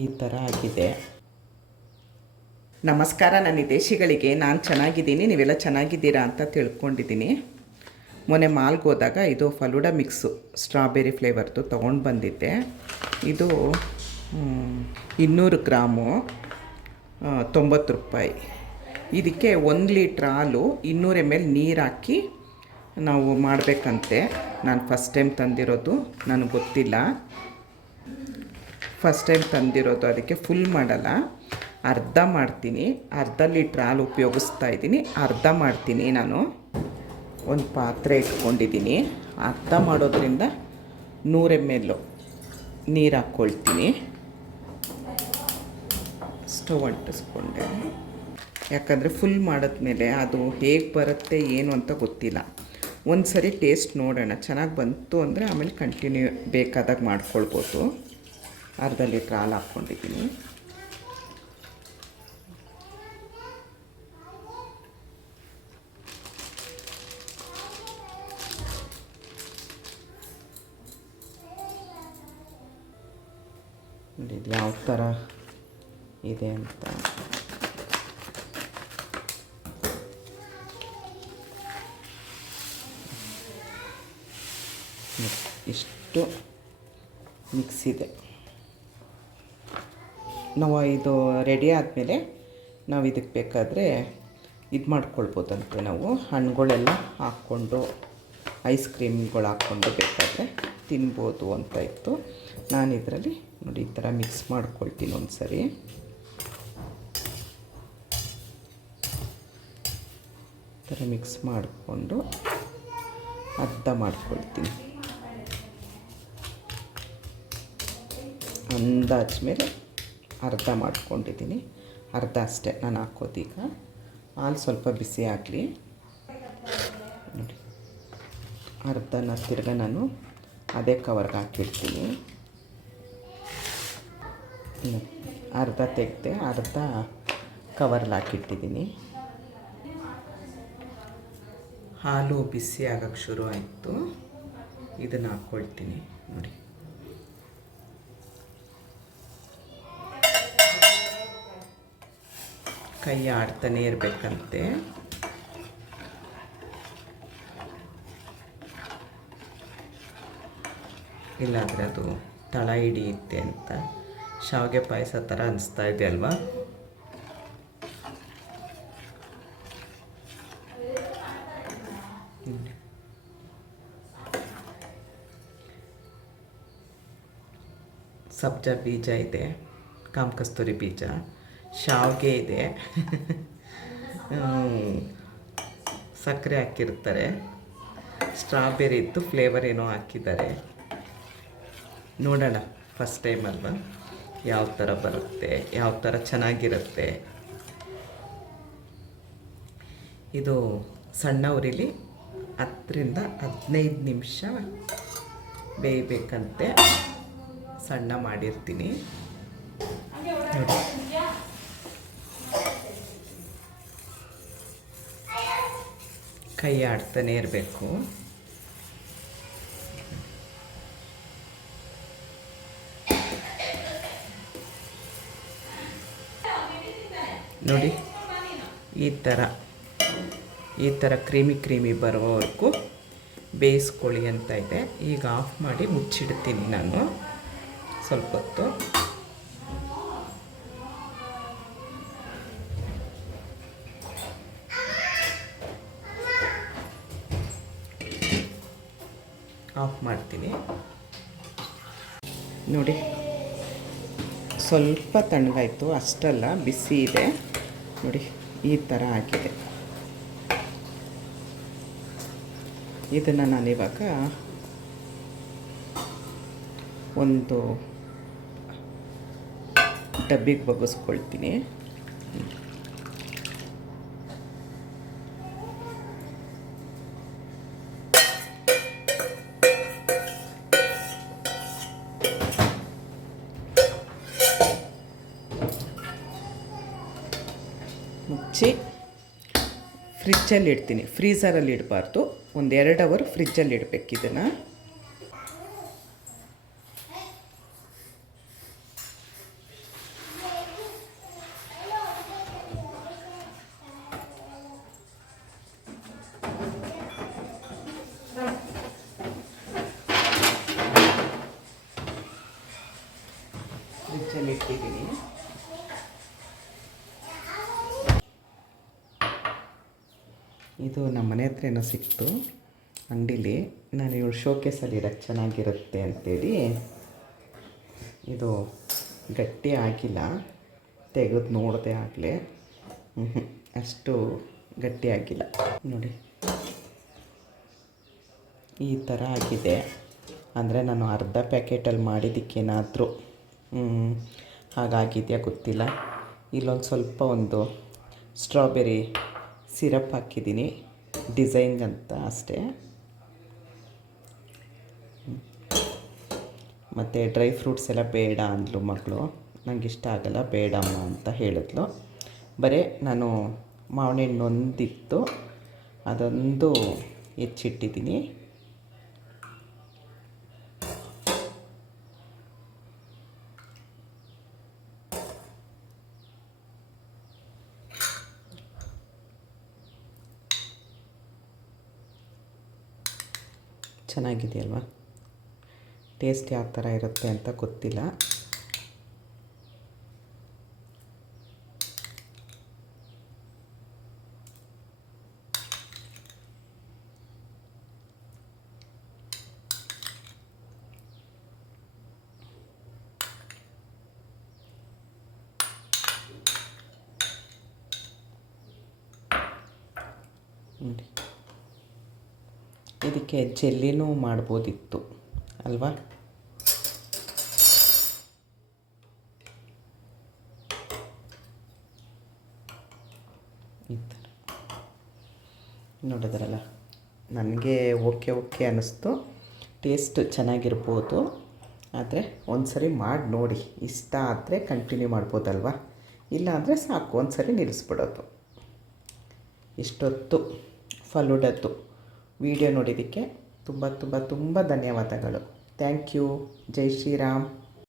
ಈ ಥರ ಆಗಿದೆ. ನಮಸ್ಕಾರ ನನ್ನ ಹಿತೈಷಿಗಳಿಗೆ. ನಾನು ಚೆನ್ನಾಗಿದ್ದೀನಿ, ನೀವೆಲ್ಲ ಚೆನ್ನಾಗಿದ್ದೀರಾ ಅಂತ ತಿಳ್ಕೊಂಡಿದ್ದೀನಿ. ಮೊನ್ನೆ ಮಾಲ್ಗೆ ಹೋದಾಗ ಇದು ಫಲೂಡಾ ಮಿಕ್ಸು ಸ್ಟ್ರಾಬೆರಿ ಫ್ಲೇವರ್ದು ತೊಗೊಂಡು ಬಂದಿದ್ದೆ. ಇದು 200 ಗ್ರಾಮು 90 ರೂಪಾಯಿ. ಇದಕ್ಕೆ 1 ಲೀಟ್ರ್ ಹಾಲು 200 ml ನೀರು ಹಾಕಿ ನಾವು ಮಾಡಬೇಕಂತೆ. ನಾನು ಫಸ್ಟ್ ಟೈಮ್ ತಂದಿರೋದು, ನನಗೆ ಗೊತ್ತಿಲ್ಲ. ಫಸ್ಟ್ ಟೈಮ್ ತಂದಿರೋದು, ಅದಕ್ಕೆ ಫುಲ್ ಮಾಡಲ್ಲ, ಅರ್ಧ ಮಾಡ್ತೀನಿ. ಅರ್ಧ ಲೀಟ್ರ್ ಹಾಲು ಉಪಯೋಗಿಸ್ತಾ ಇದ್ದೀನಿ, ಅರ್ಧ ಮಾಡ್ತೀನಿ. ನಾನು ಒಂದು ಪಾತ್ರೆ ಇಟ್ಕೊಂಡಿದ್ದೀನಿ. ಅರ್ಧ ಮಾಡೋದ್ರಿಂದ 100 ml ನೀರು ಹಾಕ್ಕೊಳ್ತೀನಿ. ಸ್ಟವ್ ಅಂಟಿಸ್ಕೊಂಡೆ, ಯಾಕಂದರೆ ಫುಲ್ ಮಾಡಿದ್ಮೇಲೆ ಅದು ಹೇಗೆ ಬರುತ್ತೆ ಏನು ಅಂತ ಗೊತ್ತಿಲ್ಲ. ಒಂದು ಸರಿ ಟೇಸ್ಟ್ ನೋಡೋಣ, ಚೆನ್ನಾಗಿ ಬಂತು ಅಂದರೆ ಆಮೇಲೆ ಕಂಟಿನ್ಯೂ ಬೇಕಾದಾಗ ಮಾಡ್ಕೊಳ್ಬೋದು. ಅರ್ಧ ಲೀಟ್ರ್ ಹಾಲು ಹಾಕ್ಕೊಂಡಿದ್ದೀನಿ. ನೋಡಿ ಯಾವ ಥರ ಇದೆ ಅಂತ. ಇಷ್ಟು ಮಿಕ್ಸ್ ಇದೆ. ನಾವು ಇದು ರೆಡಿ ಆದಮೇಲೆ ನಾವು ಇದಕ್ಕೆ ಬೇಕಾದರೆ ಇದು ಮಾಡ್ಕೊಳ್ಬೋದಂತೆ. ನಾವು ಹಣ್ಣುಗಳೆಲ್ಲ ಹಾಕ್ಕೊಂಡು ಐಸ್ ಕ್ರೀಮ್ಗಳು ಹಾಕ್ಕೊಂಡು ಬೇಕಾದರೆ ತಿನ್ಬೋದು ಅಂತ ಇತ್ತು. ನಾನು ಇದರಲ್ಲಿ ನೋಡಿ ಈ ಥರ ಮಿಕ್ಸ್ ಮಾಡ್ಕೊಳ್ತೀನಿ. ಒಂದು ಸರಿ ಈ ಥರ ಮಿಕ್ಸ್ ಮಾಡಿಕೊಂಡು ಅರ್ಧ ಮಾಡ್ಕೊಳ್ತೀನಿ. ಅಂದಾಜು ಮೇಲೆ ಅರ್ಧ ಮಾಡ್ಕೊಂಡಿದ್ದೀನಿ. ಅರ್ಧ ಅಷ್ಟೇ ನಾನು ಹಾಕೋದೀಗ. ಹಾಲು ಸ್ವಲ್ಪ ಬಿಸಿ ಆಗಲಿ. ನೋಡಿ ಅರ್ಧನ ತಿರ್ಗ ನಾನು ಅದೇ ಕವರ್ಗೆ ಹಾಕಿಡ್ತೀನಿ. ಅರ್ಧ ತೆಗೆದೆ, ಅರ್ಧ ಕವರ್ಲ್ಲಿ ಹಾಕಿಟ್ಟಿದ್ದೀನಿ. ಹಾಲು ಬಿಸಿ ಆಗೋಕ್ಕೆ ಶುರು ಆಯಿತು. ಇದನ್ನು ಹಾಕ್ಕೊಳ್ತೀನಿ. ನೋಡಿ ಕೈ ಆಡ್ತಾನೆ ಇರಬೇಕಂತೆ. ಇಲ್ಲಾಂದರೆ ಅದು ತಳ ಹಿಡಿಯುತ್ತೆ ಅಂತ. ಶಾವಿಗೆ ಪಾಯಸ ಥರ ಅನಿಸ್ತಾ ಇದೆ ಅಲ್ವಾ? ಸಬ್ಜಾ ಬೀಜ ಇದೆ, ಕಾಮಕಸ್ತೂರಿ ಬೀಜ, ಶಾವಿಗೆ ಇದೆ, ಸಕ್ಕರೆ ಹಾಕಿರ್ತಾರೆ, ಸ್ಟ್ರಾಬೆರಿದ್ದು ಫ್ಲೇವರ್ ಏನೋ ಹಾಕಿದ್ದಾರೆ. ನೋಡೋಣ, ಫಸ್ಟ್ ಟೈಮ್ ಅಲ್ವಾ, ಯಾವ ಥರ ಬರುತ್ತೆ, ಯಾವ ಥರ ಚೆನ್ನಾಗಿರುತ್ತೆ. ಇದು ಸಣ್ಣ ಉರಿಲಿ 10ರಿಂದ 15 ನಿಮಿಷ ಬೇಯಬೇಕಂತೆ. ಸಣ್ಣ ಮಾಡಿರ್ತೀನಿ ನೋಡಿ. ಕೈ ಆಡ್ತಾನೆ ಇರಬೇಕು. ನೋಡಿ ಈ ಥರ ಕ್ರೀಮಿ ಬರೋವರೆಗೂ ಬೇಯಿಸ್ಕೊಳ್ಳಿ ಅಂತ ಇದೆ. ಈಗ ಆಫ್ ಮಾಡಿ ಮುಚ್ಚಿಡ್ತೀನಿ ನಾನು ಸ್ವಲ್ಪ ಹೊತ್ತು. ಆಫ್ ಮಾಡ್ತೀನಿ. ನೋಡಿ ಸ್ವಲ್ಪ ತಣ್ಣಗಾಯಿತು, ಅಷ್ಟಲ್ಲ ಬಿಸಿ ಇದೆ. ನೋಡಿ ಈ ಥರ ಆಗಿದೆ. ಇದನ್ನು ನಾನಿವಾಗ ಒಂದು ಡಬ್ಬಿಗೆ ಬಗ್ಗಿಸ್ಕೊಳ್ತೀನಿ. ಮುಚ್ಚಿ ಫ್ರಿಜ್ಜಲ್ಲಿ ಇಡ್ತೀನಿ. ಫ್ರೀಝರಲ್ಲಿ ಇಡಬಾರ್ದು, ಒಂದು 2 ಅವರ್ ಫ್ರಿಜ್ಜಲ್ಲಿ ಇಡಬೇಕು ಇದನ್ನು. ಫ್ರಿಜ್ಜಲ್ಲಿ ಇಟ್ಟಿದ್ದೀನಿ. ಇದು ನಮ್ಮ ಮನೆ ಹತ್ರ ಏನೋ ಸಿಕ್ತು ಅಂಗಡೀಲಿ. ನಾನು ಇವಳು ಶೋಕೇಸಲ್ಲಿ ಇರೋಕ್ಕೆ ಚೆನ್ನಾಗಿರುತ್ತೆ ಅಂಥೇಳಿ, ಇದು ಗಟ್ಟಿ ಆಗಿಲ್ಲ, ತೆಗೆದು ನೋಡಿದೆ ಆಗಲೇ, ಅಷ್ಟು ಗಟ್ಟಿ ಆಗಿಲ್ಲ ನೋಡಿ. ಈ ಥರ ಆಗಿದೆ. ಅಂದರೆ ನಾನು ಅರ್ಧ ಪ್ಯಾಕೆಟಲ್ಲಿ ಮಾಡಿದ್ದಕ್ಕೇನಾದರೂ ಹಾಗಾಗಿದೆಯಾ ಗೊತ್ತಿಲ್ಲ. ಇಲ್ಲೊಂದು ಸ್ವಲ್ಪ ಒಂದು ಸ್ಟ್ರಾಬೆರಿ ಸಿರಪ್ ಹಾಕಿದ್ದೀನಿ ಡಿಸೈನ್ಗಂತ ಅಷ್ಟೇ. ಮತ್ತು ಡ್ರೈ ಫ್ರೂಟ್ಸ್ ಎಲ್ಲ ಬೇಡ ಅಂದ್ಲು ಮಗಳು. ನನಗೆ ಇಷ್ಟ ಆಗಲ್ಲ, ಬೇಡಮ್ಮ ಅಂತ ಹೇಳಿದ್ಲು. ಬರೀ ನಾನು ಮಾವಿನ ಹಣ್ಣು ಒಂದಿತ್ತು, ಅದೊಂದು ಹೆಚ್ಚಿಟ್ಟಿದ್ದೀನಿ. ಚೆನ್ನಾಗಿದೆಯಲ್ವ? ಟೇಸ್ಟ್ ಯಾವ ಥರ ಇರುತ್ತೆ ಅಂತ ಗೊತ್ತಿಲ್ಲ. ನೋಡಿ, ಇದಕ್ಕೆ ಜೆಲ್ಲಿನೂ ಮಾಡ್ಬೋದಿತ್ತು ಅಲ್ವಾ? ಈ ಥರ ನೋಡಿದ್ರಲ್ಲ, ನನಗೆ ಓಕೆ ಅನ್ನಿಸ್ತು. ಟೇಸ್ಟ್ ಚೆನ್ನಾಗಿರ್ಬೋದು, ಆದರೆ ಒಂದು ಸರಿ ಮಾಡಿ ನೋಡಿ. ಇಷ್ಟ ಆದರೆ ಕಂಟಿನ್ಯೂ ಮಾಡ್ಬೋದಲ್ವ? ಇಲ್ಲ ಅಂದರೆ ಸಾಕು, ಒಂದು ಸರಿ ನಿಲ್ಲಿಸ್ಬಿಡೋದು. ಇಷ್ಟೊತ್ತು ಫಲೂಡದ್ದು ವಿಡಿಯೋ ನೋಡಿದ್ದಕ್ಕೆ ತುಂಬ ಧನ್ಯವಾದಗಳು. Thank you. ಜೈ ಶ್ರೀರಾಮ್.